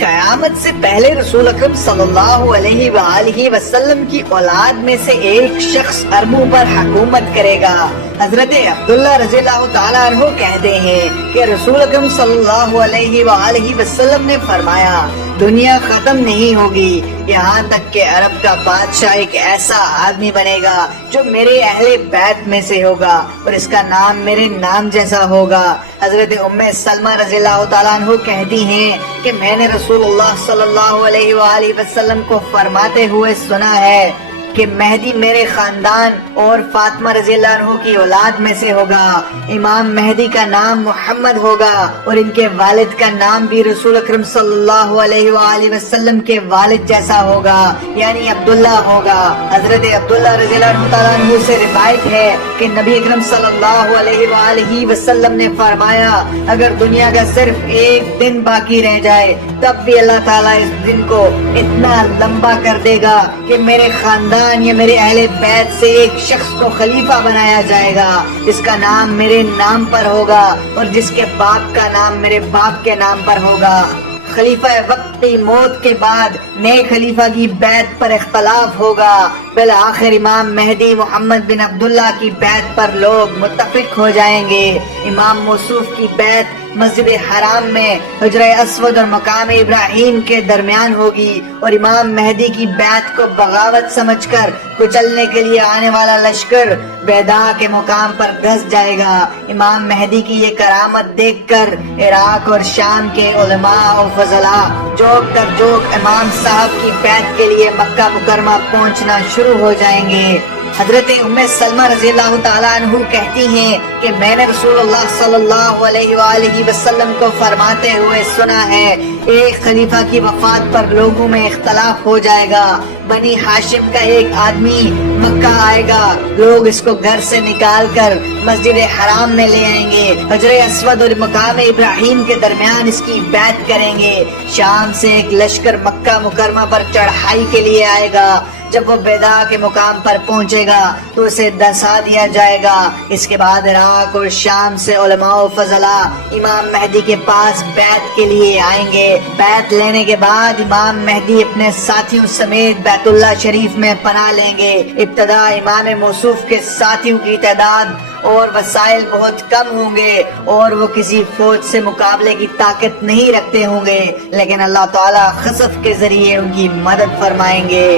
قیامت سے پہلے رسول اکرم صلی اللہ علیہ وآلہ وسلم کی اولاد میں سے ایک شخص عربوں پر حکومت کرے گا۔ حضرت عبداللہ رضی اللہ تعالیٰ عنہ کہتے ہیں کہ رسول اکرم صلی اللہ علیہ وآلہ وسلم نے فرمایا، دنیا ختم نہیں ہوگی یہاں تک کہ عرب کا بادشاہ ایک ایسا آدمی بنے گا جو میرے اہل بیت میں سے ہوگا اور اس کا نام میرے نام جیسا ہوگا۔ حضرت ام سلمہ رضی اللہ تعالیٰ عنہ کہتی ہیں کہ میں نے رسول اللہ صلی اللہ علیہ وآلہ وسلم کو فرماتے ہوئے سنا ہے کہ مہدی میرے خاندان اور فاطمہ رضی اللہ عنہ کی اولاد میں سے ہوگا۔ امام مہدی کا نام محمد ہوگا اور ان کے والد کا نام بھی رسول اکرم صلی اللہ علیہ وآلہ وسلم کے والد جیسا ہوگا، یعنی عبداللہ ہوگا۔ حضرت عبداللہ رضی اللہ تعالیٰ عنہ سے روایت ہے کہ نبی اکرم صلی اللہ علیہ وآلہ وسلم نے فرمایا، اگر دنیا کا صرف ایک دن باقی رہ جائے تب بھی اللہ تعالیٰ اس دن کو اتنا لمبا کر دے گا کہ میرے خاندان یا میرے اہل بیت سے ایک شخص کو خلیفہ بنایا جائے گا جس کا نام میرے نام پر ہوگا اور جس کے باپ کا نام میرے باپ کے نام پر ہوگا۔ خلیفہ وقت کی موت کے بعد نئے خلیفہ کی بیعت پر اختلاف ہوگا، بالآخر امام مہدی محمد بن عبداللہ کی بیعت پر لوگ متفق ہو جائیں گے۔ امام موصوف کی بیعت مسجد حرام میں حجرہ اسود اور مقام ابراہیم کے درمیان ہوگی اور امام مہدی کی بیعت کو بغاوت سمجھ کر کچلنے کے لیے آنے والا لشکر بیدا کے مقام پر دھس جائے گا۔ امام مہدی کی یہ کرامت دیکھ کر عراق اور شام کے علماء اور فضلاء جوک در جوک امام صاحب کی بیعت کے لیے مکہ مکرمہ پہنچنا شروع ہو جائیں گے۔ حضرت ام سلمہ رضی اللہ تعالیٰ عنہ کہتی ہیں کہ میں نے رسول اللہ صلی اللہ علیہ وآلہ وسلم کو فرماتے ہوئے سنا ہے، ایک خلیفہ کی وفات پر لوگوں میں اختلاف ہو جائے گا، بنی ہاشم کا ایک آدمی مکہ آئے گا، لوگ اس کو گھر سے نکال کر مسجد حرام میں لے آئیں گے، حجر اسود اور مقام ابراہیم کے درمیان اس کی بیعت کریں گے، شام سے ایک لشکر مکہ مکرمہ پر چڑھائی کے لیے آئے گا، جب وہ بیدا کے مقام پر پہنچے گا تو اسے دسا دیا جائے گا۔ اس کے بعد عراق اور شام سے علماء و فضلاء امام مہدی کے پاس بیعت کے لیے آئیں گے۔ بیعت لینے کے بعد امام مہدی اپنے ساتھیوں سمیت بیت اللہ شریف میں پناہ لیں گے۔ ابتدا امام موصوف کے ساتھیوں کی تعداد اور وسائل بہت کم ہوں گے اور وہ کسی فوج سے مقابلے کی طاقت نہیں رکھتے ہوں گے، لیکن اللہ تعالیٰ خسف کے ذریعے ان کی مدد فرمائیں گے۔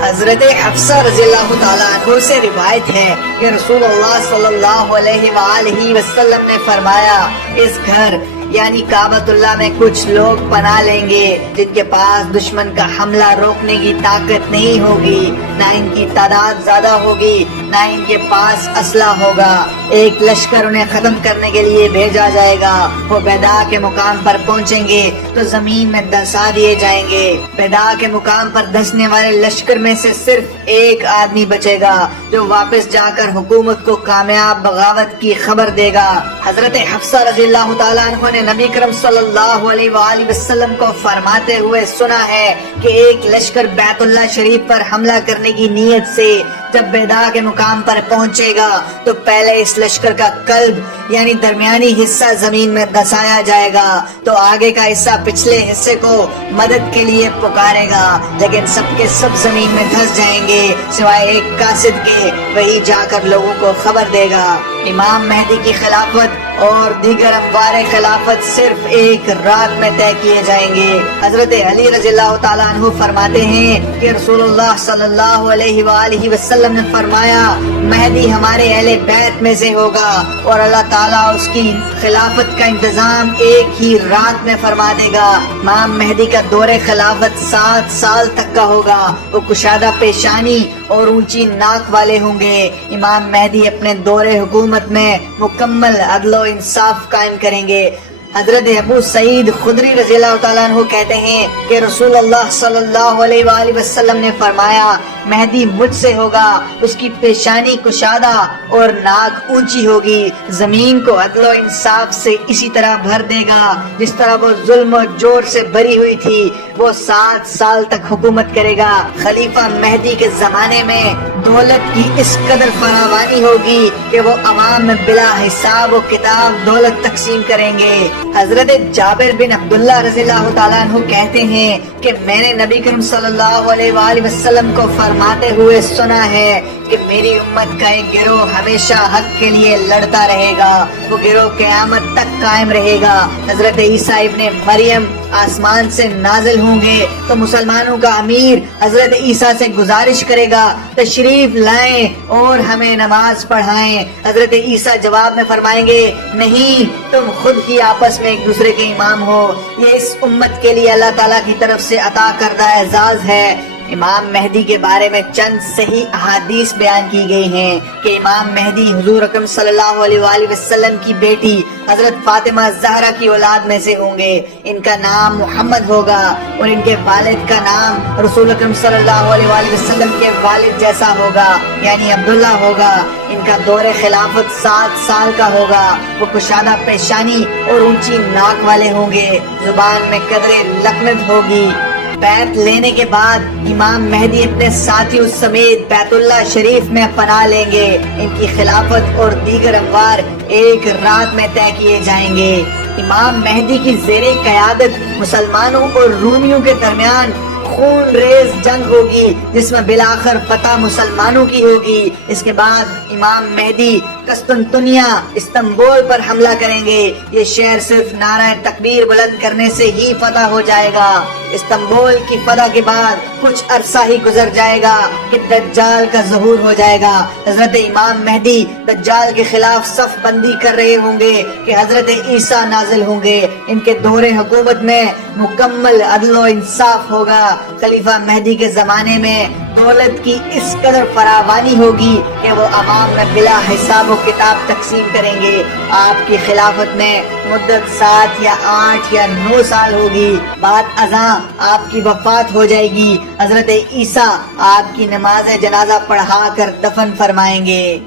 حضرت حفصہ رضی اللہ تعالیٰ عنہ سے روایت ہے کہ رسول اللہ صلی اللہ علیہ وآلہ وسلم نے فرمایا، اس گھر یعنی کعبۃ اللہ میں کچھ لوگ پناہ لیں گے جن کے پاس دشمن کا حملہ روکنے کی طاقت نہیں ہوگی، نہ ان کی تعداد زیادہ ہوگی، نہ ان کے پاس اسلحہ ہوگا، ایک لشکر انہیں ختم کرنے کے لیے بھیجا جائے گا، وہ بیدا کے مقام پر پہنچیں گے تو زمین میں دسا دیے جائیں گے، بیدا کے مقام پر دسنے والے لشکر میں سے صرف ایک آدمی بچے گا جو واپس جا کر حکومت کو کامیاب بغاوت کی خبر دے گا۔ حضرت حفصہ رضی اللہ تعالیٰ عنہ نے نبی کرم صلی اللہ علیہ وآلہ وسلم کو فرماتے ہوئے سنا ہے کہ ایک لشکر بیت اللہ شریف پر حملہ کرنے کی نیت سے جب بیدا کے مقام پر پہنچے گا تو پہلے اس لشکر کا قلب یعنی درمیانی حصہ زمین میں دسایا جائے گا تو آگے کا حصہ پچھلے حصے کو مدد کے لیے پکارے گا، لیکن سب کے سب زمین میں دھس جائیں گے سوائے ایک قاصد کے، وہی جا کر لوگوں کو خبر دے گا۔ امام مہدی کی خلافت اور دیگر اموار خلافت صرف ایک رات میں طے کیے جائیں گے۔ حضرت علی رضی اللہ تعالیٰ عنہ فرماتے ہیں کہ رسول اللہ صلی اللہ علیہ وآلہ وسلم نے فرمایا، مہدی ہمارے اہل بیت میں سے ہوگا اور اللہ تعالیٰ اس کی خلافت کا انتظام ایک ہی رات میں فرما دے گا۔ امام مہدی کا دور خلافت 7 سال تک کا ہوگا، وہ کشادہ پیشانی اور اونچی ناک والے ہوں گے۔ امام مہدی اپنے دور حکومت میں مکمل عدل و انصاف قائم کریں گے۔ حضرت ابو سعید خدری رضی اللہ تعالیٰ عنہ کہتے ہیں کہ رسول اللہ صلی اللہ علیہ وآلہ وسلم نے فرمایا، مہدی مجھ سے ہوگا، اس کی پیشانی کشادہ اور ناک اونچی ہوگی، زمین کو عدل و انصاف سے اسی طرح بھر دے گا جس طرح وہ ظلم و جور سے بھری ہوئی تھی، وہ 7 سال تک حکومت کرے گا۔ خلیفہ مہدی کے زمانے میں دولت کی اس قدر فراوانی ہوگی کہ وہ عوام میں بلا حساب و کتاب دولت تقسیم کریں گے۔ حضرت جابر بن عبداللہ رضی اللہ تعالیٰ عنہ کہتے ہیں کہ میں نے نبی کریم صلی اللہ علیہ وآلہ وسلم کو فرماتے ہوئے سنا ہے کہ میری امت کا ایک گروہ ہمیشہ حق کے لیے لڑتا رہے گا، وہ گروہ قیامت تک قائم رہے گا۔ حضرت عیسیٰ ابن مریم آسمان سے نازل ہوں گے تو مسلمانوں کا امیر حضرت عیسیٰ سے گزارش کرے گا تشریف لائیں اور ہمیں نماز پڑھائیں۔ حضرت عیسیٰ جواب میں فرمائیں گے نہیں، تم خود ہی آپس میں ایک دوسرے کے امام ہو، یہ اس امت کے لیے اللہ تعالیٰ کی طرف سے عطا کردہ اعزاز ہے۔ امام مہدی کے بارے میں چند صحیح احادیث بیان کی گئی ہیں کہ امام مہدی حضور اکرم صلی اللہ علیہ وآلہ وسلم کی بیٹی حضرت فاطمہ زہرا کی اولاد میں سے ہوں گے۔ ان کا نام محمد ہوگا اور ان کے والد کا نام رسول اکرم صلی اللہ علیہ وآلہ وسلم کے والد جیسا ہوگا، یعنی عبداللہ ہوگا۔ ان کا دور خلافت 7 سال کا ہوگا۔ وہ کشادہ پیشانی اور اونچی ناک والے ہوں گے، زبان میں قدرے لکنت ہوگی۔ بیعت لینے کے بعد امام مہدی اپنے ساتھیوں سمیت بیت اللہ شریف میں پناہ لیں گے۔ ان کی خلافت اور دیگر اموار ایک رات میں طے کیے جائیں گے۔ امام مہدی کی زیر قیادت مسلمانوں اور رومیوں کے درمیان خون ریز جنگ ہوگی جس میں بالآخر فتح مسلمانوں کی ہوگی۔ اس کے بعد امام مہدی قسطنطنیہ استنبول پر حملہ کریں گے۔ یہ شہر صرف نعرہ تکبیر بلند کرنے سے ہی فتح ہو جائے گا۔ استنبول کی فتح کے بعد کچھ عرصہ ہی گزر جائے گا کہ دجال کا ظہور ہو جائے گا۔ حضرت امام مہدی دجال کے خلاف صف بندی کر رہے ہوں گے کہ حضرت عیسیٰ نازل ہوں گے۔ ان کے دور حکومت میں مکمل عدل و انصاف ہوگا۔ خلیفہ مہدی کے زمانے میں دولت کی اس قدر فراوانی ہوگی کہ وہ عوام میں بلا حساب و کتاب تقسیم کریں گے۔ آپ کی خلافت میں مدت 7 یا 8 یا 9 سال ہوگی۔ بعد ازاں آپ کی وفات ہو جائے گی۔ حضرت عیسیٰ آپ کی نماز جنازہ پڑھا کر دفن فرمائیں گے۔